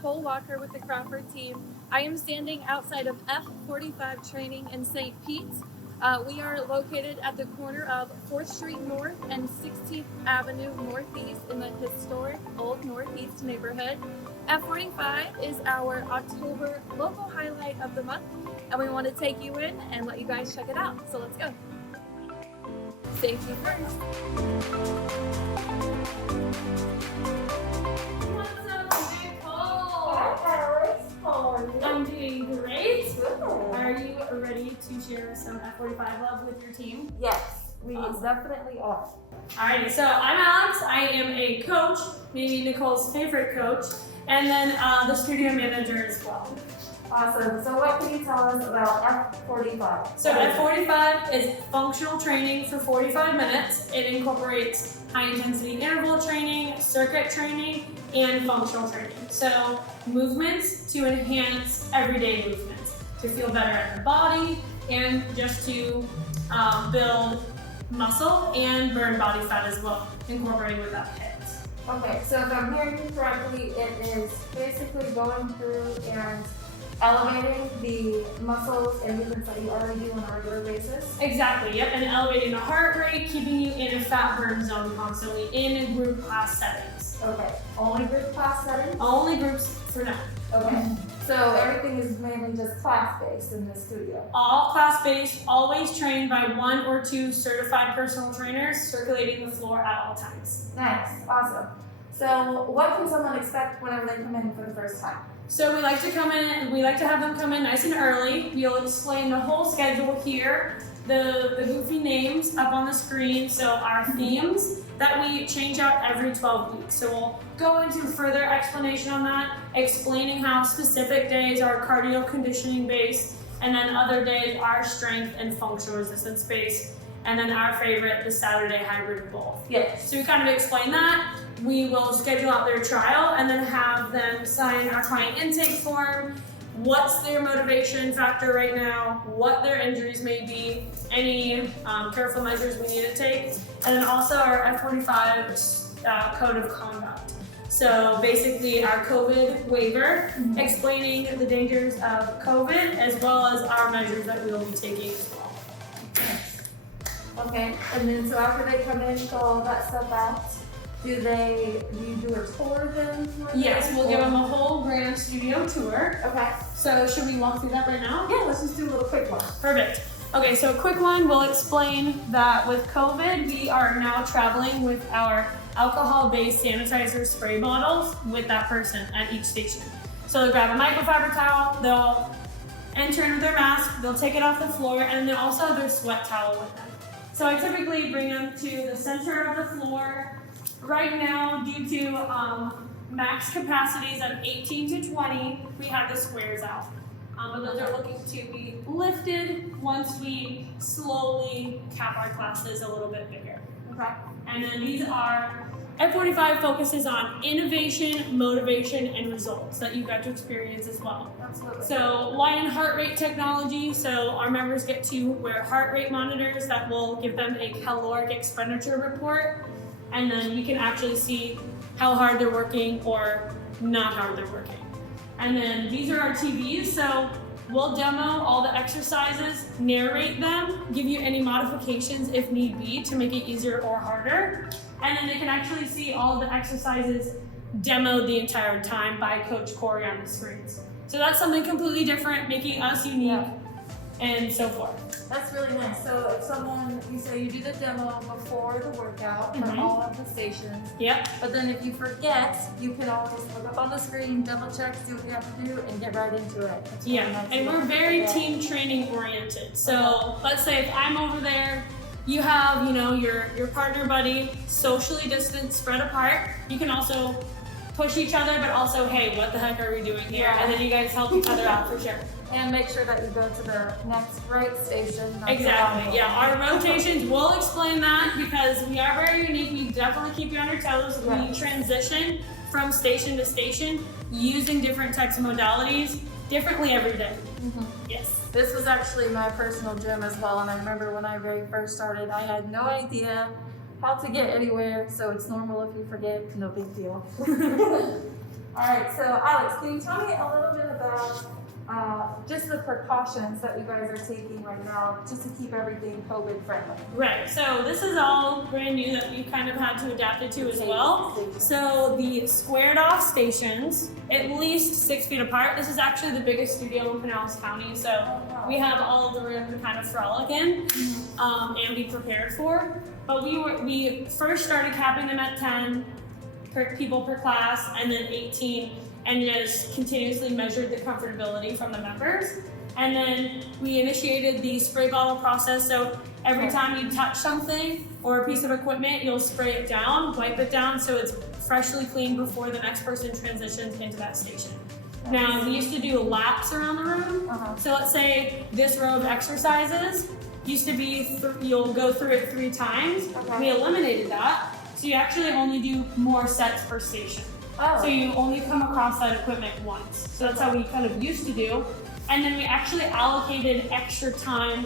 Nicole Walker with the Crawford team. I am standing outside of F45 Training in St. Pete. We are located at the corner of 4th Street North and 16th Avenue Northeast in the historic Old Northeast neighborhood. F45 is our October local highlight of the month, and we want to take you in and let you guys check it out. So let's go. Safety first. What's up, Nicole? Hi, Alex. How are you? I'm doing great. Good. Are you ready to share some F45 love with your team? Yes, we definitely are. Alrighty, so I'm Alex. I am a coach, maybe Nicole's favorite coach, and then the studio manager as well. Awesome. So what can you tell us about F45? So F45 is functional training for 45 minutes. It incorporates high intensity interval training, circuit training, and functional training. So movements to enhance everyday movements, to feel better in the body, and just to build muscle and burn body fat as well, incorporating with that HIIT. Okay, so if I'm hearing you correctly, it is basically going through and elevating the muscles and movements that you already do on a regular basis. Exactly, yep, and elevating the heart rate, keeping you in a fat burn zone constantly in group class settings. Okay, only group class settings? Only groups for now. Okay, so everything is mainly just class-based in the studio? All class-based, always trained by 1 or 2 certified personal trainers circulating the floor at all times. Nice, awesome. So what can someone expect whenever they come in for the first time? So we like to have them come in nice and early. We'll explain the whole schedule here, the goofy names up on the screen, so our themes that we change out every 12 weeks. So we'll go into further explanation on that, explaining how specific days are cardio conditioning based, and then other days are strength and functional resistance based, and then our favorite, the Saturday hybrid bowl. Yes. So we kind of explain that. We will schedule out their trial and then have them sign our client intake form, what's their motivation factor right now, what their injuries may be, any careful measures we need to take, and then also our F45 code of conduct. So basically our COVID waiver, explaining the dangers of COVID as well as our measures that we will be taking as well. Okay, and then so after they come in, fill all that stuff out, do you do a tour of them? Yes, we'll give them a whole grand studio tour. Okay. So should we walk through that right now? Yeah, let's just do a little quick one. Perfect. Okay, so a quick one, we'll explain that with COVID, we are now traveling with our alcohol-based sanitizer spray bottles with that person at each station. So they'll grab a microfiber towel, they'll enter in with their mask, they'll take it off the floor, and they'll also have their sweat towel with them. So I typically bring them to the center of the floor. Right now, due to max capacities of 18 to 20, we have the squares out. But those are looking to be lifted once we slowly cap our classes a little bit bigger. Okay. And then these are, F45 focuses on innovation, motivation, and results that you got to experience as well. Absolutely. So line and heart rate technology, so our members get to wear heart rate monitors that will give them a caloric expenditure report, and then we can actually see how hard they're working or not hard they're working. And then these are our TVs, so we'll demo all the exercises, narrate them, give you any modifications if need be to make it easier or harder. And then they can actually see all the exercises demoed the entire time by Coach Corey on the screens. So that's something completely different, making us unique and so forth. That's really nice. So if someone, you say you do the demo before the workout for all of the stations. Yep. But then if you forget, you can always look up on the screen, double check, see what you have to do, and get right into it. That's really nice. And we're very team training oriented. So let's say if I'm over there, you have, your partner buddy, socially distanced, spread apart. You can also push each other, but also, hey, what the heck are we doing here? And then you guys help each other out for sure. And make sure that you go to the next right station. Exactly, yeah. Our rotations, we'll explain that because we are very unique. We definitely keep you on your toes. We transition from station to station using different types of modalities differently every day. Yes. This was actually my personal gym as well, and I remember when I very first started, I had no idea how to get anywhere, so it's normal if you forget, no big deal. All right, so Alex, can you tell me a little bit about just the precautions that you guys are taking right now just to keep everything COVID friendly? Right, so this is all brand new that we've kind of had to adapt it to as well. So the squared off stations, at least 6 feet apart. This is actually the biggest studio in Pinellas County, so we have all of the room to kind of frolic in and be prepared for. But we first started capping them at 10 people per class, and then 18, and just continuously measured the comfortability from the members. And then we initiated the spray bottle process. So every time you touch something or a piece of equipment, you'll spray it down, wipe it down, so it's freshly clean before the next person transitions into that station. Now, we used to do laps around the room. So let's say this row of exercises used to be, you'll go through it 3 times. We eliminated that. So you actually only do more sets per station. So you only come across that equipment once. So that's how we kind of used to do. And then we actually allocated extra time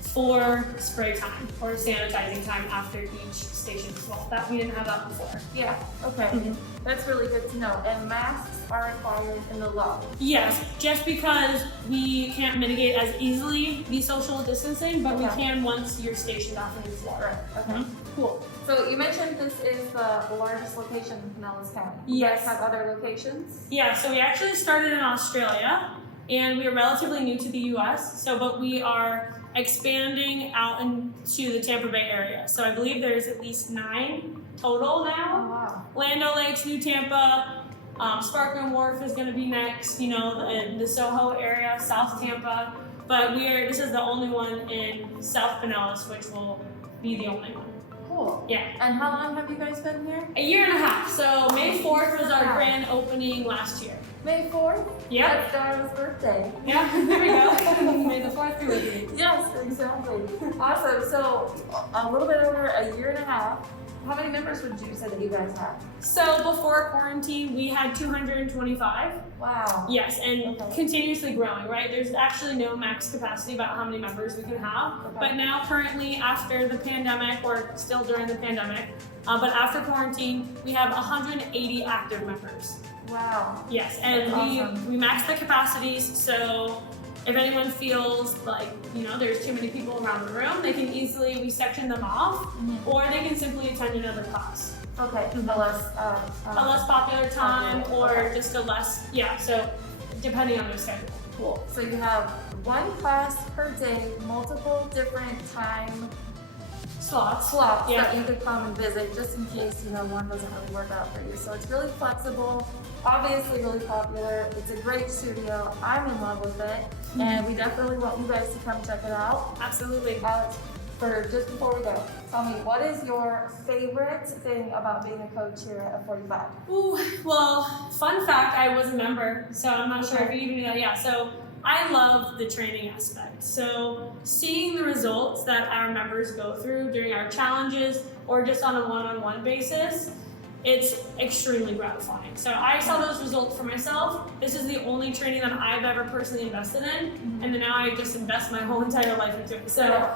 for spray time or sanitizing time after each station as well. That we didn't have that before. Yeah, okay. That's really good to know. And masks are required in the lobby. Yes, just because we can't mitigate as easily the social distancing, but we can once you're stationed off in the floor. Right, okay. Cool. So you mentioned this is the largest location in Pinellas County. You guys have other locations? Yeah, so we actually started in Australia, and we are relatively new to the US, but we are expanding out into the Tampa Bay area. So I believe there's at least 9 total now. Oh, wow. Lando Lakes, New Tampa, Sparkman Wharf is gonna be next, you know, the Soho area, South Tampa. But this is the only one in South Pinellas, which will be the only one. Cool. Yeah. And how long have you guys been here? 1.5 years. So May 4th was our grand opening last year. May 4th? Yeah. That's Darla's birthday. Yeah, there we go. May the 4th be with you. Yes, exactly. Awesome. So a little bit over 1.5 years. How many members would you say that you guys have? So before quarantine, we had 225. Wow. Yes, and continuously growing, right? There's actually no max capacity about how many members we can have. But now currently after the pandemic, or still during the pandemic, but after quarantine, we have 180 active members. Wow. Yes, and we max the capacities, so if anyone feels like, you know, there's too many people around the room, they can we section them off, or they can simply attend another class. Okay, a less popular time, or just a less, so depending on their schedule. Cool. So you have 1 class per day, multiple different time slots that you could come and visit, just in case, you know, one doesn't really work out for you. So it's really flexible, obviously really popular. It's a great studio. I'm in love with it, and we definitely want you guys to come check it out. Absolutely. Just before we go, tell me, what is your favorite thing about being a coach here at F45? Ooh, well, fun fact, I was a member, so I'm not sure if you even knew that. Yeah, so I love the training aspect. So seeing the results that our members go through during our challenges or just on a one-on-one basis, it's extremely gratifying. So I saw those results for myself. This is the only training that I've ever personally invested in, and then now I just invest my whole entire life into it. So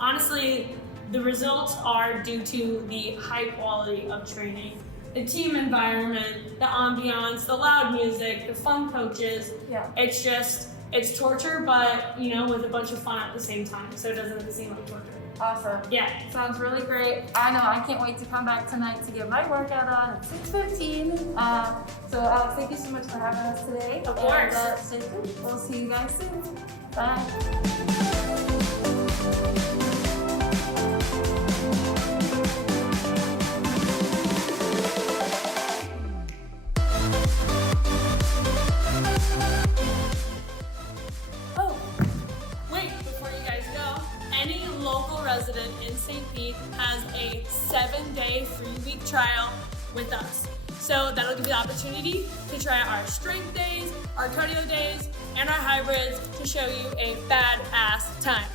honestly, the results are due to the high quality of training, the team environment, the ambiance, the loud music, the fun coaches. It's torture, but you know, with a bunch of fun at the same time, so it doesn't seem like torture. Awesome. Yeah. Sounds really great. I know, I can't wait to come back tonight to get my workout on at 6:15. So Alex, thank you so much for having us today. Of course. And, stay tuned. We'll see you guys soon. Bye. Resident in St. Pete has a 7-day, 3-week trial with us. So that'll give you the opportunity to try our strength days, our cardio days, and our hybrids to show you a badass time.